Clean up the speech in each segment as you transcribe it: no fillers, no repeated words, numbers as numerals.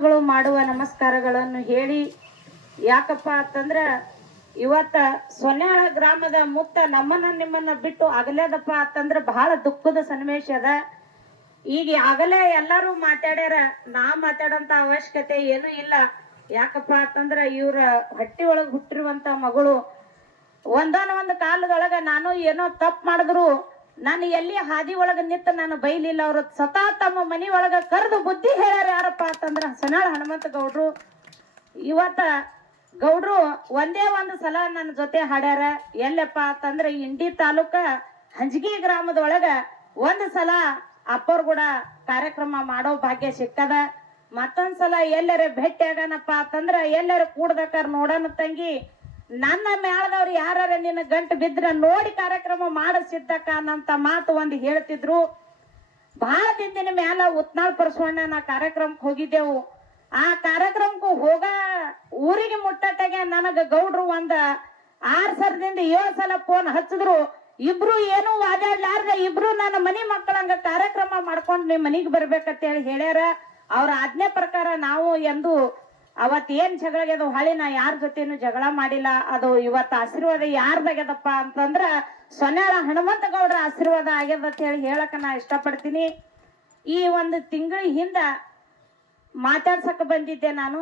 ಮಾಡುವ ನಮಸ್ಕಾರಗಳನ್ನು ಹೇಳಿ ಯಾಕಪ್ಪ ಅಂತಂದ್ರ ಇವತ್ತ ಸೊನ್ಯಾಳ ಗ್ರಾಮದ ಮುತ್ತ ನಮ್ಮನ್ನ ನಿಮ್ಮನ್ನ ಬಿಟ್ಟು ಅಗಲೇದಪ್ಪ ಅಂತಂದ್ರ ಬಹಳ ದುಃಖದ ಸನ್ನಿವೇಶ ಅದ. ಈಗ ಆಗಲೇ ಎಲ್ಲರೂ ಮಾತಾಡ್ಯಾರ, ನಾ ಮಾತಾಡಂತ ಅವಶ್ಯಕತೆ ಏನು ಇಲ್ಲ. ಯಾಕಪ್ಪ ಅಂತಂದ್ರ ಇವ್ರ ಹೊಟ್ಟಿ ಒಳಗ್ ಹುಟ್ಟಿರುವಂತ ಮಗಳು ಒಂದೊಂದು ಕಾಲದೊಳಗ ನಾನು ಏನೋ ತಪ್ಪು ಮಾಡಿದ್ರು ನಾನು ಎಲ್ಲಿ ಹಾದಿ ಒಳಗ ನಿಂತ ನಾನು ಬೈಲಿಲ್ಲ. ಅವ್ರು ಸತಾ ತಮ್ಮ ಮನಿ ಒಳಗ ಕರೆದು ಬುದ್ಧಿ ಹೇಳ್ಯಾರ. ಯಾರಪ್ಪ ಅಂತಂದ್ರ ಸನಾಳ ಹನುಮಂತ ಗೌಡ್ರು. ಇವತ್ತ ಗೌಡ್ರು ಒಂದೇ ಒಂದು ಸಲ ನನ್ನ ಜೊತೆ ಹಾಡ್ಯಾರ. ಎಲ್ಲಪ್ಪ ಅಂತಂದ್ರ ಇಂಡಿ ತಾಲೂಕ ಹಂಜಗಿ ಗ್ರಾಮದೊಳಗ ಒಂದು ಸಲ ಅಪ್ಪರ್ ಕೂಡ ಕಾರ್ಯಕ್ರಮ ಮಾಡೋ ಭಾಗ್ಯ ಸಿಕ್ಕದ. ಮತ್ತೊಂದ್ಸಲ ಎಲ್ಲರ ಭೇಟಿ ಆಗನಪ್ಪ ಅಂತಂದ್ರ ಎಲ್ಲರ ಕೂಡ್ದಕ್ಕಾರ ನೋಡೋಣ ತಂಗಿ, ನನ್ನ ಮೇಳದವ್ರು ಯಾರ ನಿನ್ನ ಗಂಟು ಬಿದ್ರ ನೋಡಿ ಕಾರ್ಯಕ್ರಮ ಮಾಡಿಸಿದ್ದಕ್ಕ ಅನ್ನಂತ ಮಾತು ಒಂದು ಹೇಳ್ತಿದ್ರು. ಬಹಳ ದಿನದ ಮ್ಯಾಲ ಉತ್ನಾಳ್ ಪರಸವಣ್ಣ ಕಾರ್ಯಕ್ರಮಕ್ಕೆ ಹೋಗಿದ್ದೆವು. ಆ ಕಾರ್ಯಕ್ರಮಕ್ಕೂ ಹೋಗ ಊರಿಗೆ ಮುಟ್ಟಟ್ಟಾಗೆ ನನಗ ಗೌಡ್ರು ಒಂದ 6 ಸಲದಿಂದ 7 ಸಲ ಫೋನ್ ಹಚ್ಚಿದ್ರು. ಇಬ್ರು ಏನು ವಾದಾಡ್ಲಾರ್ದ ಇಬ್ರು ನನ್ನ ಮನಿ ಮಕ್ಕಳಂಗ ಕಾರ್ಯಕ್ರಮ ಮಾಡ್ಕೊಂಡು ನಿಮ್ ಮನಿಗ್ ಬರ್ಬೇಕಂತ ಹೇಳಿ ಹೇಳ್ಯಾರ. ಅವ್ರ ಆಜ್ಞೆ ಪ್ರಕಾರ ನಾವು ಎಂದು ಅವತ್ ಏನ್ ಜಗಳ ಆಗ್ಯದ ಹೊಳಿ ನಾ ಯಾರ ಜೊತೆನು ಜಗಳ ಮಾಡಿಲ್ಲ. ಅದು ಇವತ್ತ ಆಶೀರ್ವಾದ ಯಾರ್ದಾಗ್ಯದಪ್ಪ ಅಂತಂದ್ರ ಸೊನ್ಯಾಳ ಹನುಮಂತ ಗೌಡ್ರ ಆಶೀರ್ವಾದ ಆಗ್ಯದ ಅಂತ ಹೇಳಿ ಹೇಳಕ ನಾ ಇಷ್ಟಪಡ್ತೀನಿ. ಈ ಒಂದು ತಿಂಗಳ ಹಿಂದ ಮಾತಾಡ್ಸಕ್ ಬಂದಿದ್ದೆ ನಾನು.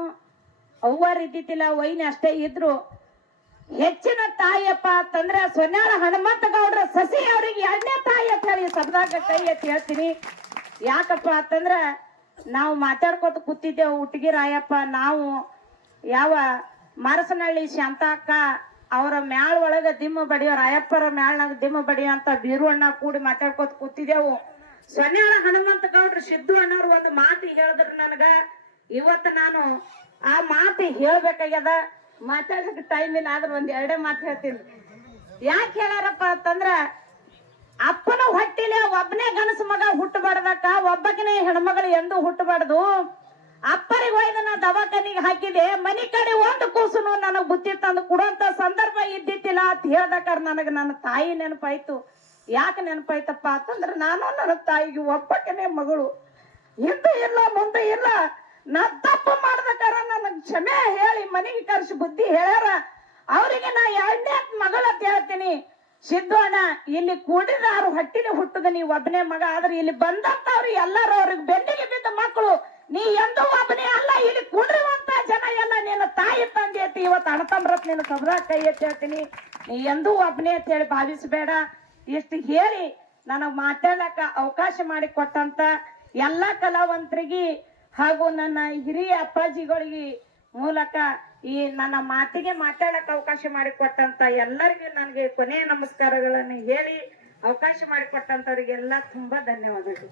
ಅವ್ವಾರ ಇದ್ದಿದ್ದಿಲ್ಲ, ವೈನಿ ಅಷ್ಟೇ ಇದ್ರು. ಹೆಚ್ಚಿನ ತಾಯಿಯಪ್ಪ ಅಂತಂದ್ರ ಸೊನ್ಯಾಳ ಹನುಮಂತ ಗೌಡ್ರ ಸಸಿ ಅವ್ರಿಗೆ 2ನೇ ತಾಯಿ ಅಂತ ಹೇಳಿ ಸಬ್ದಾಗ ಕೈ ಎತ್ತಿ ಹೇಳ್ತೀನಿ. ಯಾಕಪ್ಪ ಅಂತಂದ್ರ ನಾವು ಮಾತಾಡ್ಕೋತ ಕೂತಿದ್ದೇವು. ಹುಟ್ಟಿಗೆ ರಾಯಪ್ಪ, ನಾವು ಯಾವ ಮಾರಸನಹಳ್ಳಿ ಶಾಂತಕ್ಕ ಅವರ ಮ್ಯಾಳ ಒಳಗ ದಿಮ್ಮ ಬಡಿಯೋ, ರಾಯಪ್ಪರ ಮ್ಯಾಳ್ನಾಗ ದಿಮ್ಮ ಬಡಿಯೋ ಅಂತ ಬೀರು ಅಣ್ಣ ಕೂಡಿ ಮಾತಾಡ್ಕೋತ ಕೂತಿದ್ದೆವು. ಸೊನ್ಯಾಳ ಹನುಮಂತ ಗೌಡ್ರ ಸಿದ್ದು ಅಣ್ಣವ್ರು ಒಂದು ಮಾತು ಹೇಳಿದ್ರು ನನಗ. ಇವತ್ತು ನಾನು ಆ ಮಾತು ಹೇಳ್ಬೇಕಾಗ್ಯದ. ಮಾತಾಡಕ್ ಟೈಮ್ ಇಲ್ಲ, ಆದ್ರೆ ಒಂದ್ 2 ಮಾತು ಹೇಳ್ತೀನಿ. ಯಾಕೆ ಹೇಳ್ಯಾರಪ್ಪ ಅಂತಂದ್ರ ಅಪ್ಪನ ಹೊಟ್ಟಿಲೆ ಒಬ್ಬನೇ ಗನಸು ಮಗ ಹುಟ್ಟಬಾರ್ದಕ್ಕ, ಒಬ್ಬಕಿನೇ ಹೆಣ್ಮಗಳು ಎಂದು ಹುಟ್ಟಬಾರ್ದು. ಅಪ್ಪರಿಗೆ ಒಯ್ದು ನಾ ದವಾಖಾನಿಗೆ ಹಾಕಿದೆ, ಮನಿ ಕಡೆ ಒಂದು ಕೂಸುನು ನನಗ್ ಬುತ್ತಿ ತಂದು ಕೊಡುವಂತ ಸಂದರ್ಭ ಇದ್ದಿತ್ತಿಲ್ಲ ಅಂತ ಹೇಳ್ದಕ್ಕಾರ ನನಗ ನನ್ನ ತಾಯಿ ನೆನಪಾಯ್ತು. ಯಾಕೆ ನೆನಪಾಯ್ತಪ್ಪ ಅಂತಂದ್ರ ನಾನು ನನ್ನ ತಾಯಿಗೆ ಒಬ್ಬಕಿನೇ ಮಗಳು, ಹಿಂದೆ ಇಲ್ಲ ಮುಂದೆ ಇಲ್ಲ. ನಾ ತಪ್ಪು ಮಾಡ್ದಕ್ಕಾರ ನನಗ್ ಕ್ಷಮೆ ಹೇಳಿ ಮನೆಗೆ ಕರ್ಸಿ ಬುದ್ಧಿ ಹೇಳ್ಯಾರ. ಅವರಿಗೆ ನಾ 2ನೇ ಮಗಳ ಅಂತ ಹೇಳ್ತೀನಿ. ಸಿದ್ದು ಅಣ್ಣ, ಇಲ್ಲಿ ಕೂಡಿದ ಅವ್ರ ಹೊಟ್ಟಿನ ಹುಟ್ಟದ ನೀ ಒಬ್ಬನೇ ಮಗ, ಆದ್ರೆ ಇಲ್ಲಿ ಬಂದಂತವ್ರು ಎಲ್ಲರೂ ಅವ್ರಿಗೆ ಬೆನ್ನಿಗೆ ಬಿದ್ದ ಮಕ್ಕಳು. ನೀ ಎಂದೂ ಒಬ್ಬನೇ ಅಲ್ಲ, ಇಲ್ಲಿ ಕೂಡಿರುವಂತ ಜನ ಎಲ್ಲ ನಿನ್ನ ತಾಯಿ ತಂದೆ ಐತಿ. ಇವತ್ತು ಅಣತಂಬ್ರತ್ ನಿನ್ನ ಸಬ್ರಾಗ ಕೈ ಎತ್ತಿ ಹೇಳ್ತೀನಿ, ನೀ ಎಂದೂ ಒಬ್ಬನೇ ಅಂತ ಹೇಳಿ ಭಾವಿಸಬೇಡ. ಇಷ್ಟು ಹೇಳಿ ನನಗ್ ಮಾತಾಡಕ ಅವಕಾಶ ಮಾಡಿ ಕೊಟ್ಟಂತ ಎಲ್ಲಾ ಕಲಾವಂತರಿಗೆ ಹಾಗೂ ನನ್ನ ಹಿರಿಯ ಅಪ್ಪಾಜಿಗಳಿಗೆ ಮೂಲಕ ಈ ನನ್ನ ಮಾತಿಗೆ ಮಾತಾಡಕ್ ಅವಕಾಶ ಮಾಡಿಕೊಟ್ಟಂತ ಎಲ್ಲರಿಗೂ ನನಗೆ ಕೊನೆಯ ನಮಸ್ಕಾರಗಳನ್ನು ಹೇಳಿ ಅವಕಾಶ ಮಾಡಿಕೊಟ್ಟಂತವ್ರಿಗೆಲ್ಲ ತುಂಬಾ ಧನ್ಯವಾದಗಳು.